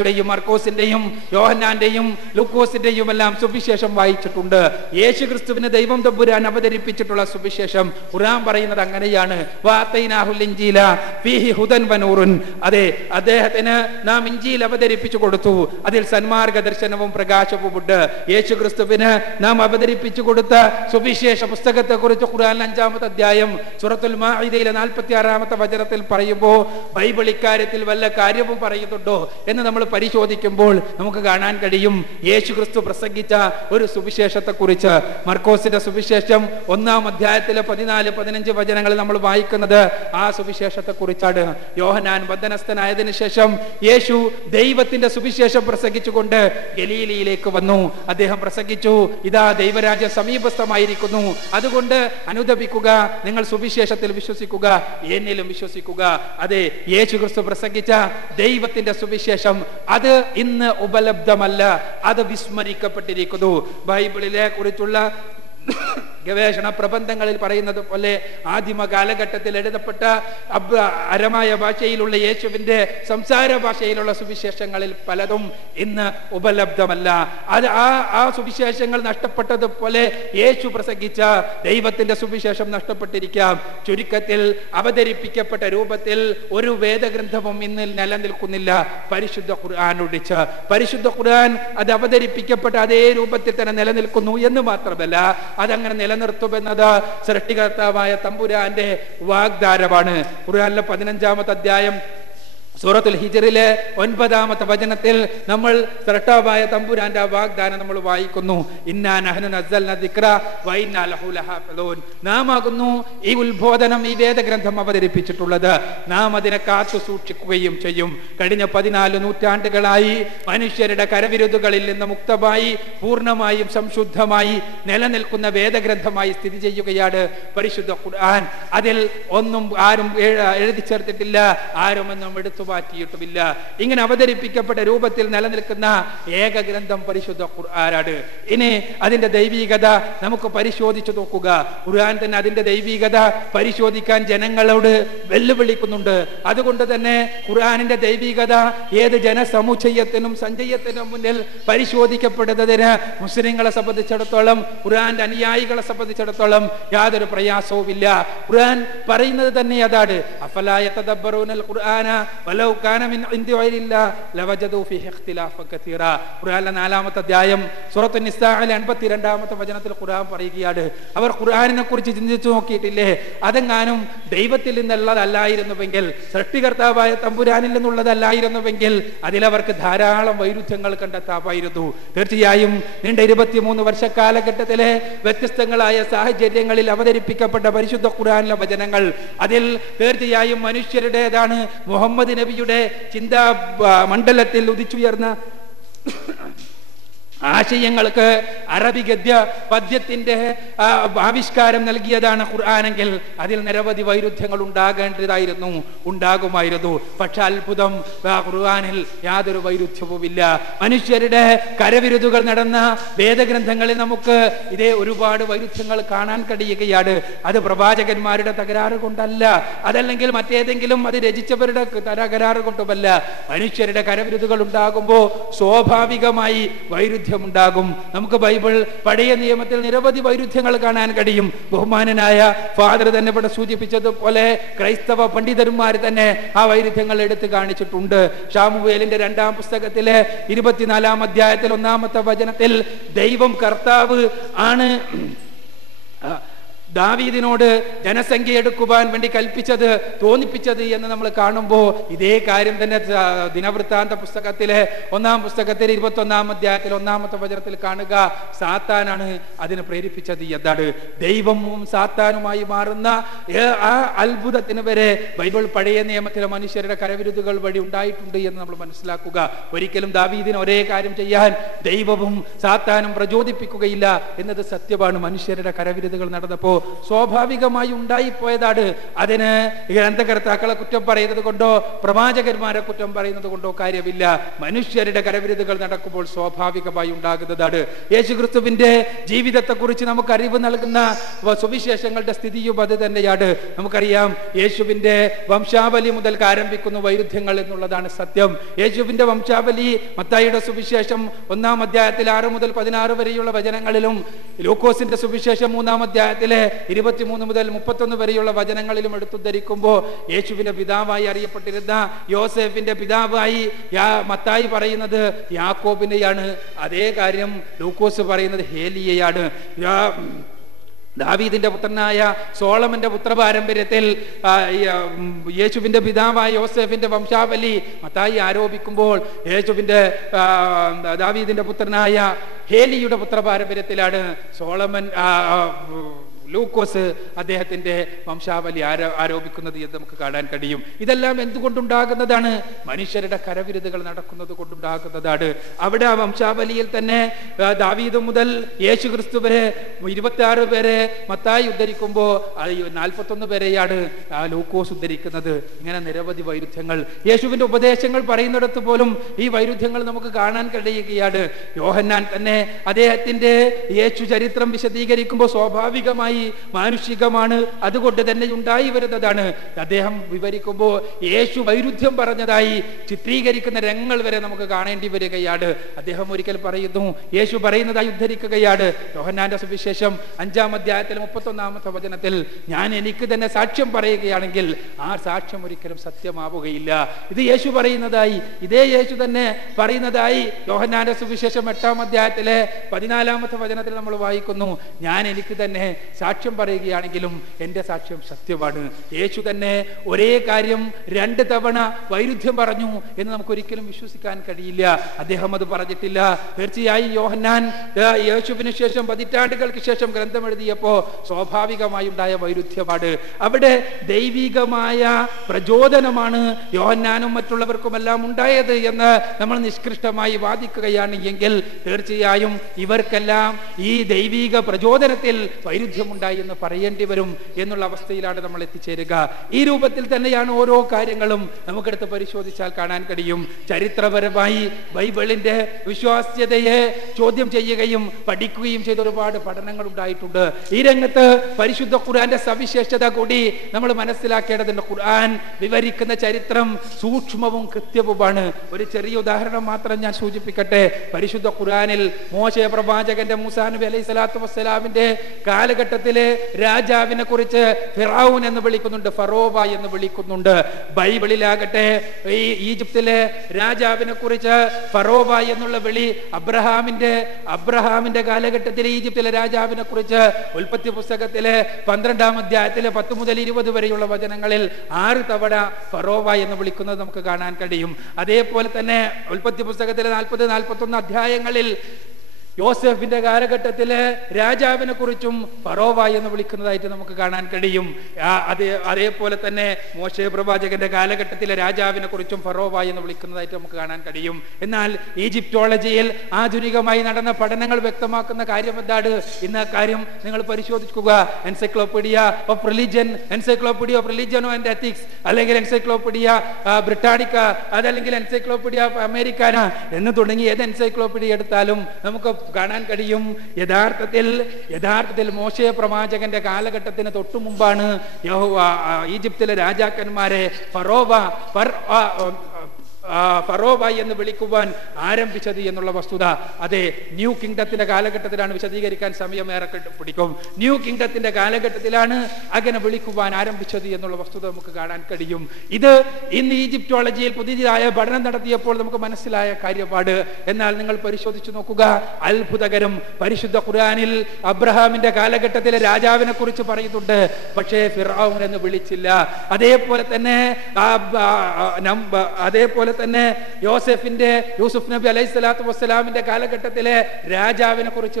മത്തായിയുടെയും മർക്കോസിന്റെയും യോഹന്നാന്റെയും ലൂക്കോസിന്റെയും എല്ലാം സുവിശേഷം വായിച്ചിട്ടുണ്ട്. യേശു ക്രിസ്തുവിന് ദൈവം തമ്പുരാൻ അവതരിപ്പിച്ചിട്ടുള്ള സുവിശേഷം ഖുർആൻ പറയുന്നത് അങ്ങനെയാണ്. വഅതൈനാഹുൽ ഇൻജീല ഫീഹി ഹുദൻ വനൂറുൻ. അതെ, അദ്ദേഹത്തിന് നാം ഇൻജീൽ അവതരിപ്പിച്ചു കൊടുത്തു, അതിൽ സന്മാർഗ ദർശനവും പ്രകാശവും ഉണ്ട്. യേശു ക്രിസ്തുവിന് നാം അവതരിപ്പിച്ചു കൊടുത്ത സുവിശേഷ പുസ്തകത്തെ കുറിച്ച് ഖുർആൻ 5-ാമത്തെ അധ്യായം സൂറത്തുൽ മാഇദയിലെ 46-ാമത്തെ വചനത്തിൽ പറയുമ്പോൾ ബൈബിൾ ഇക്കാര്യത്തിൽ വല്ല കാര്യവും പറയുന്നുണ്ടോ എന്ന് നമ്മൾ പരിശോധിക്കുമ്പോൾ നമുക്ക് കാണാൻ കഴിയും. യേശു ക്രിസ്തു പ്രസംഗിച്ച ഒരു സുവിശേഷത്തെ കുറിച്ച് മർക്കോസിന്റെ സുവിശേഷം 1-ാം അധ്യായത്തിലെ 14-15 വചനങ്ങളിൽ നമ്മൾ വായിക്കുന്നത് ആ സുവിശേഷത്തെ കുറിച്ചാണ്. യോഹന്നാൻ ബന്ധനസ്ഥനായതിനു ശേഷം യേശു ദൈവത്തിന്റെ സുവിശേഷം പ്രസംഗിച്ചുകൊണ്ട് ഗലീലയിലേക്ക് വന്നു. അദ്ദേഹം പ്രസംഗിച്ചു, ഇതാ ദൈവരാജ്യം സമീപസ്ഥമായിരിക്കുന്നു, അതുകൊണ്ട് അനുദപിക്കുക, നിങ്ങൾ സുവിശേഷത്തിൽ വിശ്വസിക്കുക, എന്നിലും വിശ്വസിക്കുക. അതെ, യേശു ക്രിസ്തു പ്രസംഗിച്ച ദൈവത്തിന്റെ സുവിശേഷം അത് ഇന്ന് ഉപലബ്ധമല്ല, അത് വിസ്മരിക്കപ്പെട്ടിരിക്കുന്നു. ബൈബിളിലെ കുറിച്ചുള്ള ഗവേഷണ പ്രബന്ധങ്ങളിൽ പറയുന്നത് പോലെ ആദിമ കാലഘട്ടത്തിൽ എഴുതപ്പെട്ട അരമായ ഭാഷയിലുള്ള യേശുവിന്റെ സംസാര ഭാഷയിലുള്ള സുവിശേഷങ്ങളിൽ പലതും ഇന്ന് ഉപലബ്ധമല്ല. അത് ആ സുവിശേഷങ്ങൾ നഷ്ടപ്പെട്ടതുപോലെ യേശു പ്രസംഗിച്ച ദൈവത്തിന്റെ സുവിശേഷം നഷ്ടപ്പെട്ടിരിക്കാം. ചുരുക്കത്തിൽ അവതരിപ്പിക്കപ്പെട്ട രൂപത്തിൽ ഒരു വേദഗ്രന്ഥവും ഇന്ന് നിലനിൽക്കുന്നില്ല. പരിശുദ്ധ ഖുർആൻ ഒഴിച്ച് പരിശുദ്ധ ഖുർആൻ അത് അവതരിപ്പിക്കപ്പെട്ട അതേ രൂപത്തിൽ തന്നെ നിലനിൽക്കുന്നു എന്ന് മാത്രമല്ല, അതങ്ങനെ നിലനിർത്തുമെന്നത് സൃഷ്ടികർത്താവായ തമ്പുരാന്റെ വാഗ്ദാനമാണ്. ഖുർആനിലെ 15-ാമത്തെ അധ്യായം സൂറത്തുൽ ഹിജ്റിലെ 9-ാമത്തെ വചനത്തിൽ നമ്മൾ സൃഷ്ടാവായ തമ്പുരാന്റെ വാഗ്ദാനം നമ്മൾ വായിക്കുന്നു. ഇന്നാ നഹ്നു നസ്സൽനാ ദിക്റ വ ഇന്നാ ലഹു ലഹാഫിളൂൻ. നാം ആകുന്നു ഈ ഉത്ബോധനം, ഈ വേദഗ്രന്ഥം അവതരിപ്പിച്ചിട്ടുള്ളത്, നാം അതിനെ കാത്തു സൂക്ഷിക്കുകയും ചെയ്യും. കഴിഞ്ഞ 14 നൂറ്റാണ്ടുകളായി മനുഷ്യരുടെ കരവിരുതുകളിൽ നിന്ന് മുക്തമായി പൂർണ്ണമായും സംശുദ്ധമായി നിലനിൽക്കുന്ന വേദഗ്രന്ഥമായി സ്ഥിതി ചെയ്യുകയാണ് പരിശുദ്ധ ഖുർആൻ. അതിൽ ഒന്നും ആരും എഴുതി ചേർത്തിട്ടില്ല, ആരും ഒന്നും എടുത്തു മാറ്റിയിട്ടുമില്ല. ഇങ്ങനെ അവതരിപ്പിക്കപ്പെട്ട രൂപത്തിൽ നിലനിൽക്കുന്ന ഏക ഗ്രന്ഥം പരിശുദ്ധ ഖുർആനാണ്. ഇനി അതിന്റെ ദൈവീകത നമുക്ക് പരിശോധിച്ചു നോക്കുക. ഖുർആൻ തന്നെ അതിന്റെ ദൈവീകത പരിശോധിക്കാൻ ജനങ്ങളോട് വെല്ലുവിളിക്കുന്നുണ്ട്. അതുകൊണ്ട് തന്നെ ഖുർആനിന്റെ ദൈവീകത ഏത് ജനസമുച്ചയത്തിനും സഞ്ചയത്തിനും മുന്നിൽ പരിശോധിക്കപ്പെടുന്നതിന് മുസ്ലിങ്ങളെ സംബന്ധിച്ചിടത്തോളം, ഖുർആന്റെ അനുയായികളെ സംബന്ധിച്ചിടത്തോളം യാതൊരു പ്രയാസവുമില്ല. ഖുർആൻ പറയുന്നത് തന്നെ അതാണ്. അഫലാ യതദബ്ബറൂനൽ ഖുർആന വലൗ കാന മിൻ ഇൻദി ഗൈരില്ലാ ലവജദൂ ഫീഹി ഇഖ്തിലാഫൻ കസീറ. ഖുർആനിലെ 4-ാമത്തെ അധ്യായം സൂറത്തുൻ നിസാഇലെ 82-ാമത്തെ വചനത്തിൽ ഖുർആൻ പറയുകയാണ്, അവർ ഖുർആനിനെ കുറിച്ച് ചിന്തിച്ചു നോക്കിയിട്ടില്ലേ, അതെങ്ങാനും ദൈവത്തിൽ നിന്നുള്ളതല്ലായിരുന്നുവെങ്കിൽ, സൃഷ്ടികർത്താവായ തമ്പുരാനിൽ നിന്നുള്ളതല്ലായിരുന്നുവെങ്കിൽ അതിലവർക്ക് ധാരാളം വൈരുദ്ധ്യങ്ങൾ കണ്ടെത്താമായിരുന്നു. തീർച്ചയായും നീണ്ട 23 വർഷ കാലഘട്ടത്തിലെ വ്യത്യസ്തങ്ങളായ സാഹചര്യങ്ങളിൽ അവതരിപ്പിക്കപ്പെട്ട പരിശുദ്ധ ഖുർആനിലെ വചനങ്ങൾ അതിൽ തീർച്ചയായും മനുഷ്യരുടേതാണ്. മുഹമ്മദ് നബിയുടെ ചിന്താ മണ്ഡലത്തിൽ ഉദിച്ചുയർന്ന ആശയങ്ങൾക്ക് അറബി ഗദ്യ പദ്യത്തിന്റെ ആവിഷ്കാരം നൽകിയതാണ് ഖുർആനെങ്കിൽ അതിൽ നിരവധി വൈരുദ്ധ്യങ്ങൾ ഉണ്ടാകുമായിരുന്നു. പക്ഷെ അത്ഭുതം, ഖുർആനിൽ യാതൊരു വൈരുദ്ധ്യവുമില്ല. മനുഷ്യരുടെ കരവിരുതുകൾ നടന്ന വേദഗ്രന്ഥങ്ങളിൽ നമുക്ക് ഇതേ ഒരുപാട് വൈരുദ്ധ്യങ്ങൾ കാണാൻ കഴിയുകയാണ്. അത് പ്രവാചകന്മാരുടെ തകരാറ് കൊണ്ടല്ല, അതല്ലെങ്കിൽ മറ്റേതെങ്കിലും അത് രചിച്ചവരുടെ തകരാറ് കൊണ്ടുമല്ല. മനുഷ്യരുടെ കരവിരുതുകൾ ഉണ്ടാകുമ്പോൾ സ്വാഭാവികമായി വൈരുദ്ധ്യം ഉണ്ടാകും. നമുക്ക് ബൈബിൾ പഴയ നിയമത്തിൽ നിരവധി വൈരുദ്ധ്യങ്ങൾ കാണാൻ കഴിയും. ബഹുമാനനായ ഫാദർ തന്നെ ഇവിടെ സൂചിപ്പിച്ചതുപോലെ ക്രൈസ്തവ പണ്ഡിതന്മാർ തന്നെ ആ വൈരുദ്ധ്യങ്ങൾ എടുത്തു കാണിച്ചിട്ടുണ്ട്. ശമൂവേലിന്റെ 2-ാം പുസ്തകത്തിലെ 24-ാം അധ്യായത്തിൽ 1-ാമത്തെ വചനത്തിൽ ദൈവം കർത്താവ് ആണ് ദാവീദിനോട് ജനസംഖ്യ എടുക്കുവാൻ വേണ്ടി തോന്നിപ്പിച്ചത് എന്ന് നമ്മൾ കാണുമ്പോൾ ഇതേ കാര്യം തന്നെ ദിനവൃത്താന്ത പുസ്തകത്തിലെ 1-ാം പുസ്തകത്തിൽ 21-ാം അധ്യായത്തിൽ 1-ാമത്തെ വചനത്തിൽ കാണുക. സാത്താനാണ് അതിനെ പ്രേരിപ്പിച്ചത് എന്നാണ്. ദൈവവും സാത്താനുമായി മാറുന്ന ആ അത്ഭുതത്തിന് വരെ ബൈബിൾ പഴയ നിയമത്തിലെ മനുഷ്യരുടെ കരവിരുതുകൾ വഴി ഉണ്ടായിട്ടുണ്ട് എന്ന് നമ്മൾ മനസ്സിലാക്കുക. ഒരിക്കലും ദാവീദിന് ഒരേ കാര്യം ചെയ്യാൻ ദൈവവും സാത്താനും പ്രചോദിപ്പിക്കുകയില്ല എന്നത് സത്യമാണ്. മനുഷ്യരുടെ കരവിരുതുകൾ നടന്നപ്പോൾ സ്വാഭാവികമായി ഉണ്ടായിപ്പോയതാണ്. അതിന് ഗ്രന്ഥകർത്താക്കളെ കുറ്റം പറയുന്നത് കൊണ്ടോ പ്രവാചകന്മാരെ കുറ്റം പറയുന്നത് കൊണ്ടോ കാര്യമില്ല. മനുഷ്യരുടെ കരവിരുതുകൾ നടക്കുമ്പോൾ സ്വാഭാവികമായി ഉണ്ടാകുന്നതാണ്. യേശുക്രിസ്തുവിന്റെ ജീവിതത്തെക്കുറിച്ച് നമുക്ക് അറിവ് നൽകുന്ന സുവിശേഷങ്ങളുടെ സ്ഥിതിയും അത് തന്നെയാണ്. നമുക്കറിയാം, യേശുവിന്റെ വംശാവലി മുതൽക്ക് ആരംഭിക്കുന്ന വൈരുദ്ധ്യങ്ങൾ എന്നുള്ളതാണ് സത്യം. യേശുവിന്റെ വംശാവലി മത്തായിയുടെ സുവിശേഷം 1-ാം അധ്യായത്തിൽ 6 മുതൽ 16 വരെയുള്ള വചനങ്ങളിലും ലൂക്കോസിന്റെ സുവിശേഷം 3-ാം അധ്യായത്തിലെ 23 മുതൽ 31 വരെയുള്ള വചനങ്ങളിലും എടുത്തുദ്ധരിക്കുമ്പോൾ യേശുവിന്റെ പിതാവായി അറിയപ്പെട്ടിരുന്ന യോസേഫിന്റെ പിതാവായി മത്തായി പറയുന്നത് യാക്കോബിനെയാണ്. അതേ കാര്യം ലൂക്കോസ് പറയുന്നത് ഹേലിയയാണ്. ദാവീദിന്റെ പുത്രനായ സോളമന്റെ പുത്രപാരമ്പര്യത്തിൽ യേശുവിന്റെ പിതാവായ യോസേഫിന്റെ വംശാവലി മത്തായി ആരോപിക്കുമ്പോൾ യേശുവിന്റെ ദാവീദിന്റെ പുത്രനായ ഹേലിയുടെ പുത്രപാരമ്പര്യത്തിലാണ് സോളമൻ ലൂക്കോസ് അദ്ദേഹത്തിന്റെ വംശാവലി ആരോപിക്കുന്നത് എന്ന് നമുക്ക് കാണാൻ കഴിയും. ഇതെല്ലാം എന്തുകൊണ്ടുണ്ടാകുന്നതാണ്? മനുഷ്യരുടെ കരവിരുതുകൾ നടക്കുന്നത് കൊണ്ടുണ്ടാകുന്നതാണ്. അവിടെ ആ വംശാവലിയിൽ തന്നെ ദാവീദ് മുതൽ യേശു ക്രിസ്തു വരെ 26 പേരെ മത്തായി ഉദ്ധരിക്കുമ്പോൾ 41 പേരെയാണ് ലൂക്കോസ് ഉദ്ധരിക്കുന്നത്. ഇങ്ങനെ നിരവധി വൈരുദ്ധ്യങ്ങൾ യേശുവിന്റെ ഉപദേശങ്ങൾ പറയുന്നിടത്ത് പോലും ഈ വൈരുദ്ധ്യങ്ങൾ നമുക്ക് കാണാൻ കഴിയുകയാണ്. യോഹന്നാൻ തന്നെ അദ്ദേഹത്തിന്റെ യേശു ചരിത്രം വിശദീകരിക്കുമ്പോൾ സ്വാഭാവികമായി മാനുഷികമാണ്, അതുകൊണ്ട് തന്നെ ഉണ്ടായി വരുന്നതാണ്. അദ്ദേഹം വിവരിക്കുമ്പോൾ യേശു വൈരുദ്ധ്യം പറഞ്ഞതായി ചിത്രീകരിക്കുന്ന രംഗങ്ങൾ വരെ നമുക്ക് കാണേണ്ടി വരികയാണ്. അദ്ദേഹം ഒരിക്കൽ പറയുന്നു, യേശു പറയുന്നതായി ഉദ്ധരിക്കുകയാണ്. യോഹന്നാന്റെ സുവിശേഷം 5-ാം അധ്യായത്തിൽ 31-ാമത്തെ വചനത്തിൽ, ഞാൻ എനിക്ക് തന്നെ സാക്ഷ്യം പറയുകയാണെങ്കിൽ ആ സാക്ഷ്യം ഒരിക്കലും സത്യമാവുകയില്ല. ഇത് യേശു പറയുന്നതായി, ഇതേ യേശു തന്നെ പറയുന്നതായി യോഹന്നാന്റെ സുവിശേഷം 8-ാം അധ്യായത്തിലെ 14-ാമത്തെ വചനത്തിൽ നമ്മൾ വായിക്കുന്നു, ഞാൻ എനിക്ക് തന്നെ സാക്ഷ്യം പറയുകയാണെങ്കിലും എൻ്റെ സാക്ഷ്യം സത്യമാണ്. യേശു തന്നെ ഒരേ കാര്യം 2 തവണ വൈരുദ്ധ്യം പറഞ്ഞു എന്ന് നമുക്കൊരിക്കലും വിശ്വസിക്കാൻ കഴിയില്ല. അദ്ദേഹം അത് പറഞ്ഞിട്ടില്ല. തീർച്ചയായും യോഹന്നാൻ യേശുവിന് ശേഷം 10 പതിറ്റാണ്ടുകൾക്ക് ശേഷം ഗ്രന്ഥം എഴുതിയപ്പോൾ സ്വാഭാവികമായി ഉണ്ടായ വൈരുദ്ധ്യമാണ്. അവിടെ ദൈവികമായ പ്രചോദനമാണ് യോഹന്നാനും മറ്റുള്ളവർക്കുമെല്ലാം ഉണ്ടായത് എന്ന് നമ്മൾ നിഷ്കൃഷ്ടമായി വാദിക്കുകയാണ് എങ്കിൽ തീർച്ചയായും ഇവർക്കെല്ലാം ഈ ദൈവിക പ്രചോദനത്തിൽ വൈരുദ്ധ്യമുണ്ടായി എന്ന് പറയേണ്ടി വരും എന്നുള്ള അവസ്ഥയിലാണ് നമ്മൾ എത്തിച്ചേരുക. ഈ രൂപത്തിൽ തന്നെയാണ് ഓരോ കാര്യങ്ങളും നമുക്കെടുത്ത് പരിശോധിച്ചാൽ കാണാൻ കഴിയും. ചരിത്രപരമായി ബൈബിളിന്റെ വിശ്വാസ്യതയെ ചോദ്യം ചെയ്യുകയും പഠിക്കുകയും ചെയ്ത ഒരുപാട് പഠനങ്ങൾ ഉണ്ടായിട്ടുണ്ട്. ഈ രംഗത്ത് പരിശുദ്ധ ഖുർആന്റെ സവിശേഷത കൂടി നമ്മൾ മനസ്സിലാക്കേണ്ടതുണ്ട്. ഖുർആൻ വിവരിക്കുന്ന ചരിത്രം സൂക്ഷ്മവും കൃത്യവുമാണ്. ഒരു ചെറിയ ഉദാഹരണം മാത്രം ഞാൻ സൂചിപ്പിക്കട്ടെ. പരിശുദ്ധ ഖുർആനിൽ മോശെ പ്രവാചകന്റെ മൂസാ നബി അലൈഹി സ്വലാത്തു വസ്സലാമിന്റെ കാലഘട്ടത്തിലെ രാജാവിനെ കുറിച്ച് ഫിറഔൻ എന്ന് വിളിക്കുന്നുണ്ട്, ഫറോവ എന്ന് വിളിക്കുന്നുണ്ട്. ബൈബിളിലാകട്ടെ ഈ ഈജിപ്തിലെ രാജാവിനെ കുറിച്ച് ഫറോവ എന്നുള്ള വിളി അബ്രഹാമിന്റെ കാലഘട്ടത്തിലെ ഈജിപ്തിലെ രാജാവിനെ കുറിച്ച് ഉൽപ്പത്തി പുസ്തകത്തിലെ 12-ാം അധ്യായത്തിലെ 10 മുതൽ 20 വരെയുള്ള വചനങ്ങളിൽ 6 തവണ ഫറോവ എന്ന് വിളിക്കുന്നത് നമുക്ക് കാണാൻ കഴിയും. അതേപോലെ തന്നെ ഉൽപ്പത്തി പുസ്തകത്തിലെ 40-41 അധ്യായങ്ങളിൽ യോസെഫിന്റെ കാലഘട്ടത്തിലെ രാജാവിനെ കുറിച്ചും ഫറോവ എന്ന് വിളിക്കുന്നതായിട്ട് നമുക്ക് കാണാൻ കഴിയും. അതേപോലെ തന്നെ മോശെ പ്രവാചകന്റെ കാലഘട്ടത്തിലെ രാജാവിനെ കുറിച്ചും ഫറോവ എന്ന് വിളിക്കുന്നതായിട്ട് നമുക്ക് കാണാൻ കഴിയും. എന്നാൽ ഈജിപ്റ്റോളജിയിൽ ആധുനികമായി നടന്ന പഠനങ്ങൾ വ്യക്തമാക്കുന്ന കാര്യം എന്താണ്? ഇന്ന് കാര്യം നിങ്ങൾ പരിശോധിക്കുക. Encyclopedia of religion and ethics, അല്ലെങ്കിൽ എൻസൈക്ലോപീഡിയ ബ്രിട്ടാനിക്ക, അതല്ലെങ്കിൽ എൻസൈക്ലോപീഡിയ ഓഫ് അമേരിക്കാന എന്ന് തുടങ്ങി ഏത് എൻസൈക്ലോപീഡിയ എടുത്താലും നമുക്ക് കാണാൻ കഴിയും യഥാർത്ഥത്തിൽ മോശെ പ്രവാചകന്റെ കാലഘട്ടത്തിന് തൊട്ടു മുമ്പാണ് ഈജിപ്തിലെ രാജാക്കന്മാരെ ഫറോവ എന്ന് വിളിക്കുവാൻ ആരംഭിച്ചത് എന്നുള്ള വസ്തുത. അതെ, ന്യൂ കിങ്ഡത്തിന്റെ കാലഘട്ടത്തിലാണ്. വിശദീകരിക്കാൻ സമയമേറെ പിടിക്കും. ന്യൂ കിങ്ഡത്തിന്റെ കാലഘട്ടത്തിലാണ് അങ്ങനെ വിളിക്കുവാൻ ആരംഭിച്ചത് എന്നുള്ള വസ്തുത നമുക്ക് കാണാൻ കഴിയും. ഇത് ഇന്ന് ഈജിപ്റ്റോളജിയിൽ പുതിയതായ പഠനം നടത്തിയപ്പോൾ നമുക്ക് മനസ്സിലായ കാര്യമാണ്. എന്നാൽ നിങ്ങൾ പരിശോധിച്ചു നോക്കുക, അത്ഭുതകരം. പരിശുദ്ധ ഖുർആനിൽ അബ്രഹാമിന്റെ കാലഘട്ടത്തിലെ രാജാവിനെ കുറിച്ച് പറയുന്നുണ്ട്, പക്ഷേ ഫിറഔൻ എന്ന് വിളിച്ചില്ല. അതേപോലെ തന്നെ യൂസുഫ് നബി അലൈഹി സ്വലാത്തു വസ്സലാമിന്റെ കാലഘട്ടത്തിലെ രാജാവിനെ കുറിച്ച്